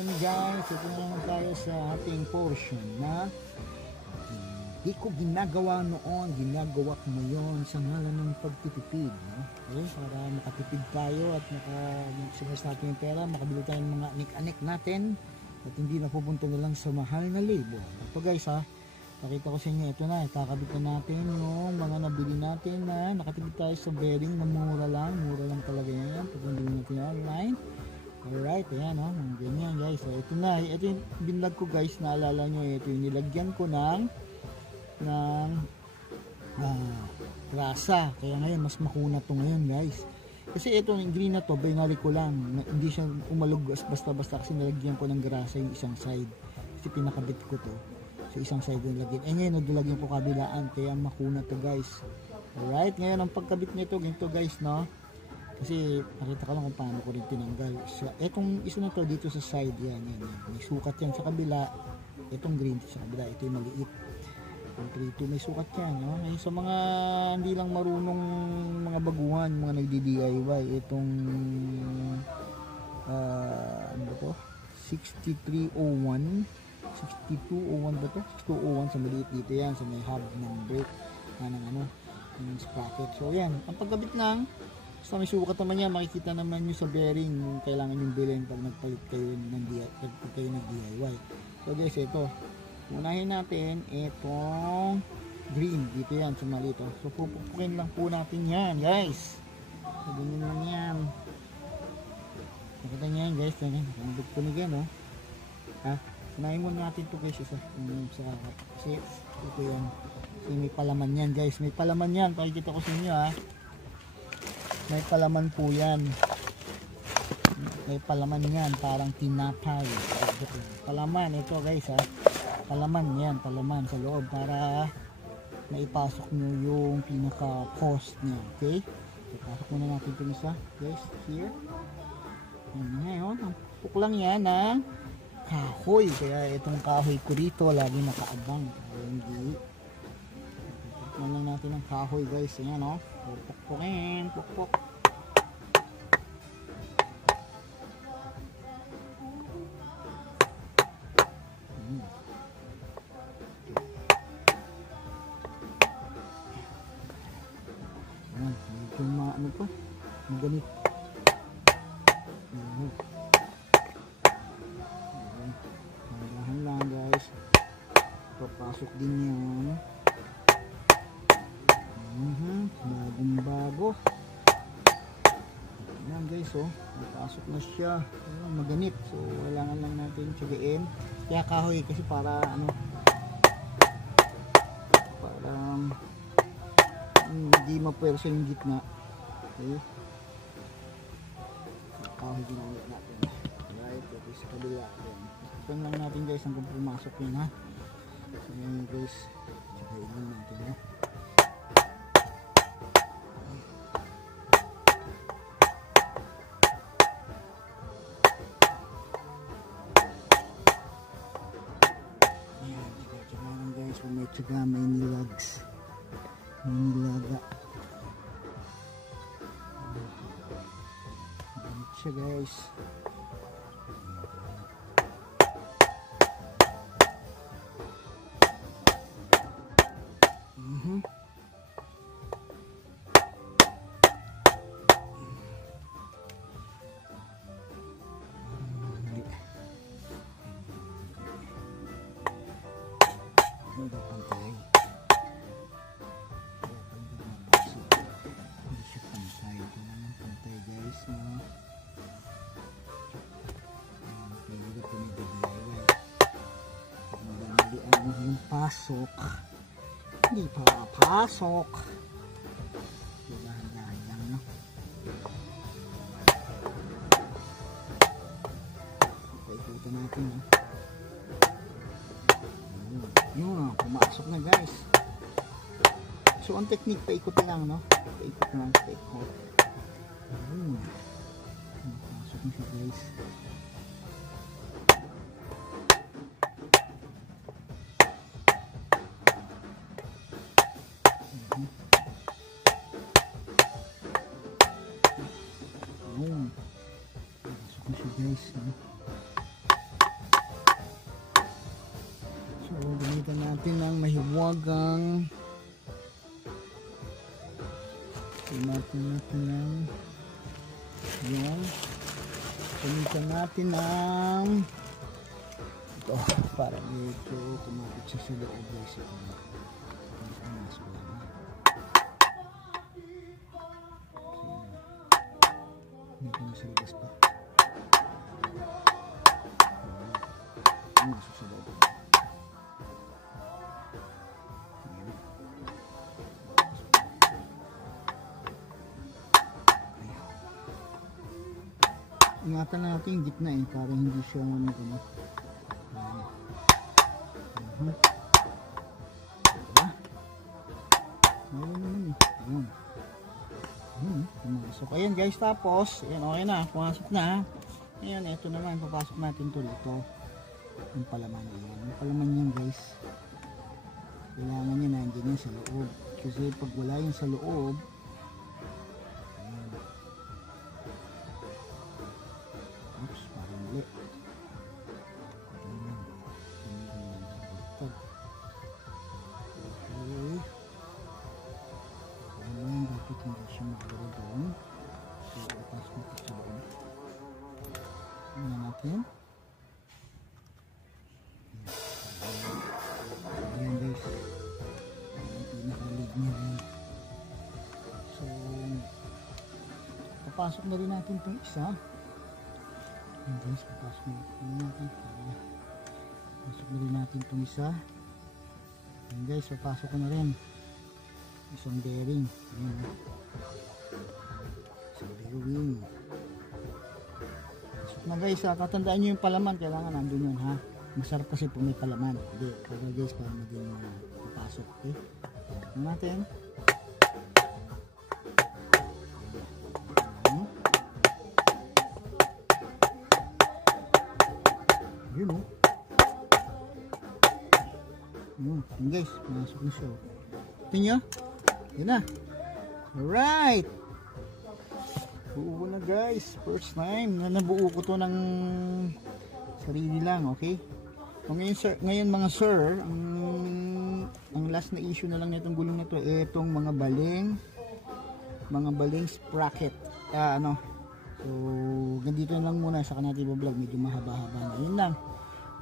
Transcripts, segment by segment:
And guys, ito na naman tayo sa ating portion na hindi ko ginagawa noon, ginagawa ko ngayon sa ngalan ng pagtitipid, no? Okay, para makatipid tayo at makasimers natin yung pera, makabili tayo ng mga anik-anik natin at hindi napupunta na lang sa mahal na label. Ito guys ha, pakita ko sa inyo, ito na, kakabit na natin yung mga nabili natin na nakatipid tayo sa bearing na mura lang talaga yan, pag nabili natin online. Alright, ayan o, ganyan guys. So ito na, ito yung binlog ko guys, naalala nyo, ito yung nilagyan ko ng grasa, kaya ngayon mas makunat to ngayon guys, kasi ito yung green na to binali ko lang, hindi siya umalog basta-basta kasi nilagyan ko ng grasa yung isang side, kasi pinakabit ko to sa isang side yung lagyan, ngayon nilagyan ko kabilaan kaya makunat to guys. Alright, ngayon ang pagkabit nito ganito guys, no, kasi nakita ko lang kung paano ko rin tinanggal. So etong isa na to dito sa side, yan, may sukat yan sa kabila, itong green sa kabila, ito yung maliit. Ito may sukat yan, no? Ngayon, sa mga hindi lang marunong mga baguhan, mga nagdi-DIY, itong ano ba to? 6301 6201 ba to? 6201 sa maliit dito yan, sa may hub ng brake ng sprocket. So yan, ang pagkabit lang sa may sukat naman yan, makikita naman nyo sa bearing yung kailangan yung bilhin pag nagpalit kayo ng DIY. So guys, ito unahin natin itong green dito yan, sumali ito. So pupupukin lang po natin yan guys. So ganyan lang yan, nakita nyo yan guys, nakambog ko na yan, oh. Unahin muna natin ito guys isa, kasi ito yan, kasi may palaman yan guys, may palaman yan, pakikita ko sa inyo ha, may palaman po yan, may palaman yan, parang tinapay, palaman ito guys ha, palaman yan, palaman sa loob para naipasok nyo yung pinaka post niya. Okay, so pasok muna natin ito isa guys, here. Ngayon ang puklang yan ng kahoy, kaya itong kahoy ko rito lagi nakaabang, hindi pukpukin lang natin ang kahoy guys. Ayan o, pukpukin, pukpuk. Ano pa? Maganit. Malahan lang guys. Papasok din yan. Bagong bago. Ayan guys, oh. Papasok na siya. Ayan, maganit. So, kailangan lang natin tiyagain. Kaya kahoy kasi para ano, para hindi mapwersa yung gitna. Okay, kahoy ginamit natin. Right, ito sa kabila. Ito lang natin guys hanggang pumasok yun ha. So yan guys, tsakain lang natin ha. Ayan, tsaka lang guys, may tsaka may nilags, may nilaga siya guys. Hindi pantay. Hindi siya pantay. Ito naman pantay guys, no? Yung pasok hindi pa pasok, dahan-dahan lang, no? Paikutan natin, no? Yun, pumasok na guys. So ang technique, paikot lang, no? Paikot lang, paikot. Pumasok na siya guys. Pasok na siya guys, no? gamitan natin ng mahiwagang natin ng yan. Gamitan natin ng ito para medyo kumapit siya sa loob guys. Dito na sa labas pa. Nasa sa loob. Ingatan natin yung gitna para hindi siya diba? Ayun naman pumasok. Ayan guys, tapos ayan, okay na, pumasok na. Ayan, ito naman, papasok natin to dito yung palaman yan. Yung palaman yan guys, kailangan nyo nandiyan yan sa loob, kasi pag wala yun sa loob, oops, parang mali. Okay. Dapat hindi siya magdala doon. So, ipas mo ito sa loob. Tingnan natin. Ayan guys. Ang pinakalig niya rin. So, papasok na rin natin itong isa. Ayan guys, papasok na natin. Papasok na rin natin itong isa. Ayan guys, papasok ko na rin. Isang bearing. Ayan. Isang bearing. Pasok na guys, katandaan nyo yung palaman. Kailangan nandun yun ha. Masarap kasi po may palaman. Hindi, para guys, para maging papasok. Okay? Pasok na natin. Yun o. Yun guys, masok na siya. Ito nyo? Yun na. Alright. Buo na guys. First time na nabuo ko to ng sarili lang. Okay? So, ngayon mga sir, ang last na issue na lang nitong gulong na to, itong mga baling sprocket. So, ganito lang muna sa kanati vlog. Medyo mahaba-haba na. Yun lang.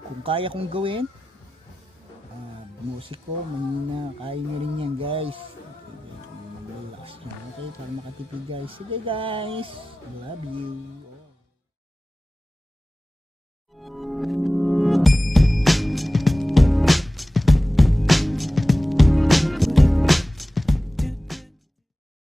Kung kaya kong gawin, musiko, manina, kaya nyo rin yan guys. Relax nyo, okay? Para makatipid guys. Sige guys, love you.